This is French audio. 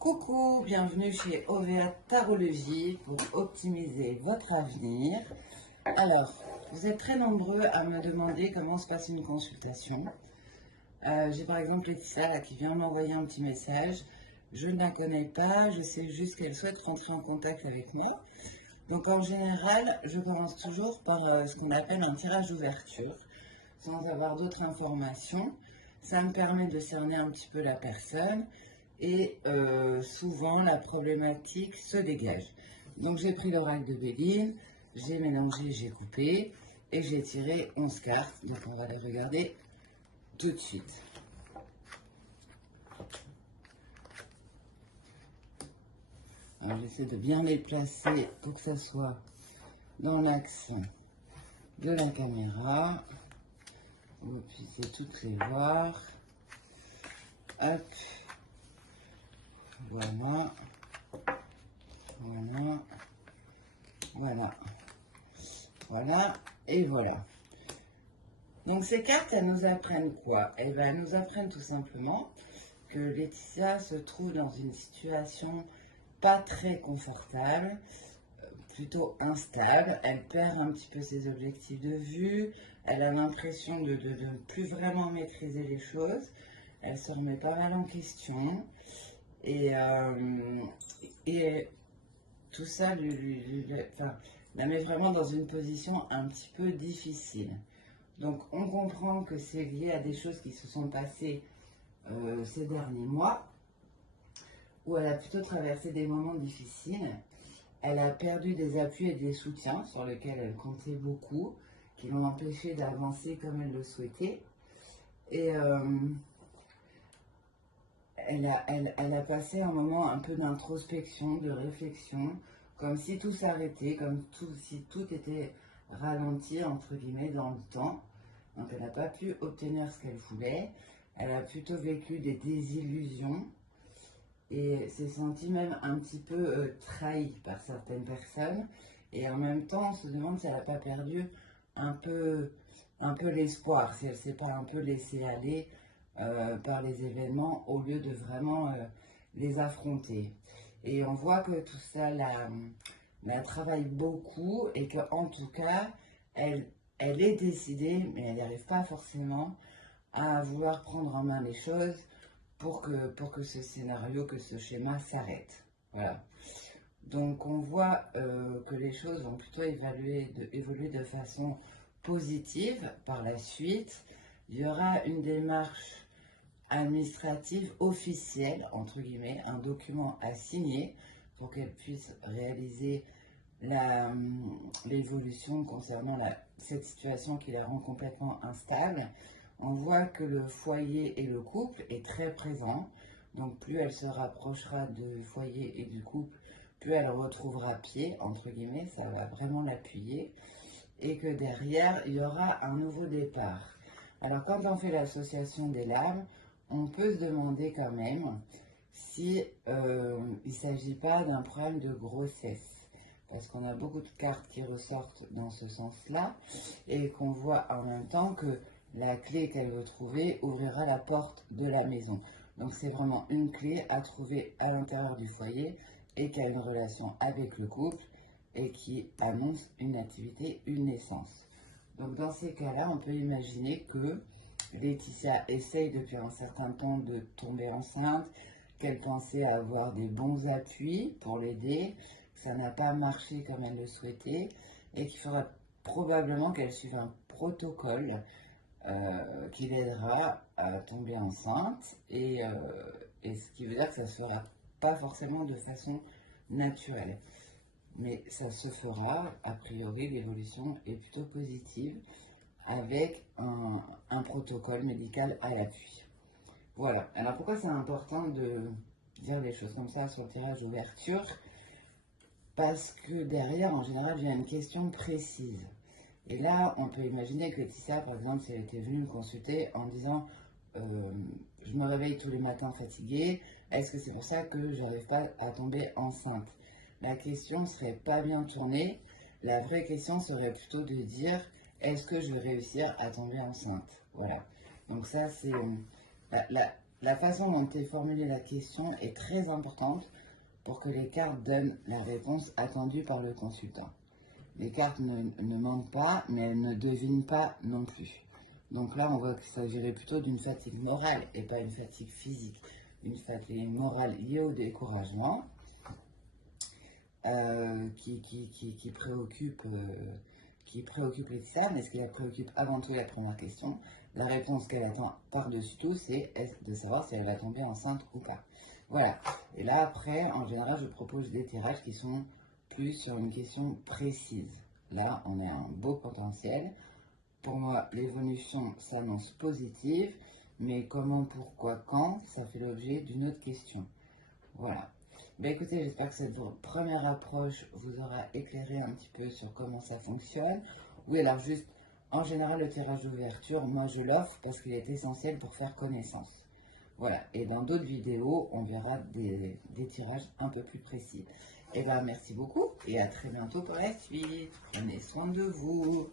Coucou, bienvenue chez OVA Tarologie pour optimiser votre avenir. Alors, vous êtes très nombreux à me demander comment se passe une consultation. J'ai par exemple Laetitia là, qui vient m'envoyer un petit message. Je ne la connais pas, je sais juste qu'elle souhaite rentrer en contact avec moi. Donc en général, je commence toujours par ce qu'on appelle un tirage d'ouverture, sans avoir d'autres informations. Ça me permet de cerner un petit peu la personne et souvent la problématique se dégage. Donc j'ai pris l'oracle de Béline, j'ai mélangé, j'ai coupé et j'ai tiré 11 cartes. Donc on va les regarder tout de suite. Alors j'essaie de bien les placer pour que ça soit dans l'axe de la caméra. Vous puissiez toutes les voir. Hop. Voilà. Voilà. Voilà. Voilà. Et voilà. Donc ces cartes, elles nous apprennent quoi? Eh bien, elles nous apprennent tout simplement que Laetitia se trouve dans une situation pas très confortable, plutôt instable. Elle perd un petit peu ses objectifs de vue. Elle a l'impression de ne plus vraiment maîtriser les choses. Elle se remet pas mal en question. Et tout ça la met vraiment dans une position un petit peu difficile. Donc on comprend que c'est lié à des choses qui se sont passées ces derniers mois, où elle a plutôt traversé des moments difficiles. Elle a perdu des appuis et des soutiens sur lesquels elle comptait beaucoup, qui l'ont empêché d'avancer comme elle le souhaitait. Et elle a passé un moment un peu d'introspection, de réflexion, comme si tout s'arrêtait, si tout était ralenti, entre guillemets, dans le temps. Donc elle n'a pas pu obtenir ce qu'elle voulait. Elle a plutôt vécu des désillusions et s'est sentie même un petit peu trahie par certaines personnes. Et en même temps, on se demande si elle n'a pas perdu un peu l'espoir, si elle ne s'est pas un peu laissée aller par les événements au lieu de vraiment les affronter. Et on voit que tout ça la travaille beaucoup et qu'en tout cas, elle est décidée, mais elle n'y arrive pas forcément à vouloir prendre en main les choses pour que ce scénario, que ce schéma s'arrête. Voilà. Donc on voit que les choses vont plutôt évoluer de façon positive par la suite. Il y aura une démarche administrative officielle, entre guillemets, un document à signer pour qu'elle puisse réaliser l'évolution concernant cette situation qui la rend complètement instable. On voit que le foyer et le couple est très présent. Donc plus elle se rapprochera du foyer et du couple, plus elle retrouvera pied, entre guillemets, ça va vraiment l'appuyer. Et que derrière, il y aura un nouveau départ. Alors quand on fait l'association des lames, on peut se demander quand même si il ne s'agit pas d'un problème de grossesse. Parce qu'on a beaucoup de cartes qui ressortent dans ce sens-là et qu'on voit en même temps que la clé qu'elle veut trouver ouvrira la porte de la maison. Donc c'est vraiment une clé à trouver à l'intérieur du foyer et qui a une relation avec le couple et qui annonce une activité, une naissance. Donc dans ces cas-là, on peut imaginer que Laetitia essaye depuis un certain temps de tomber enceinte, qu'elle pensait avoir des bons appuis pour l'aider, que ça n'a pas marché comme elle le souhaitait et qu'il faudra probablement qu'elle suive un protocole qui l'aidera à tomber enceinte et ce qui veut dire que ça ne se fera pas forcément de façon naturelle. Mais ça se fera, a priori, l'évolution est plutôt positive avec un protocole médical à l'appui. Voilà. Alors pourquoi c'est important de dire des choses comme ça sur le tirage d'ouverture? Parce que derrière, en général, il y a une question précise. Et là, on peut imaginer que Laetitia, par exemple, si elle était venue me consulter en disant je me réveille tous les matins fatiguée, est-ce que c'est pour ça que je n'arrive pas à tomber enceinte? La question ne serait pas bien tournée. La vraie question serait plutôt de dire est-ce que je vais réussir à tomber enceinte? Voilà. Donc ça, c'est la façon dont est formulée la question est très importante pour que les cartes donnent la réponse attendue par le consultant. Les cartes ne mentent pas, mais elles ne devinent pas non plus. Donc là, on voit qu'il s'agirait plutôt d'une fatigue morale et pas une fatigue physique. Une fatigue morale liée au découragement qui préoccupe les femmes. Et ce qui la préoccupe avant tout, la première question, la réponse qu'elle attend par-dessus tout, c'est de savoir si elle va tomber enceinte ou pas. Voilà. Et là, après, en général, je propose des tirages qui sont plus sur une question précise. Là, on a un beau potentiel. Pour moi, l'évolution s'annonce positive, mais comment, pourquoi, quand, ça fait l'objet d'une autre question. Voilà. Ben écoutez, j'espère que cette première approche vous aura éclairé un petit peu sur comment ça fonctionne. Oui, alors juste, en général, le tirage d'ouverture, moi je l'offre parce qu'il est essentiel pour faire connaissance. Voilà, et dans d'autres vidéos, on verra des tirages un peu plus précis. Et bien, merci beaucoup et à très bientôt pour la suite. Prenez soin de vous.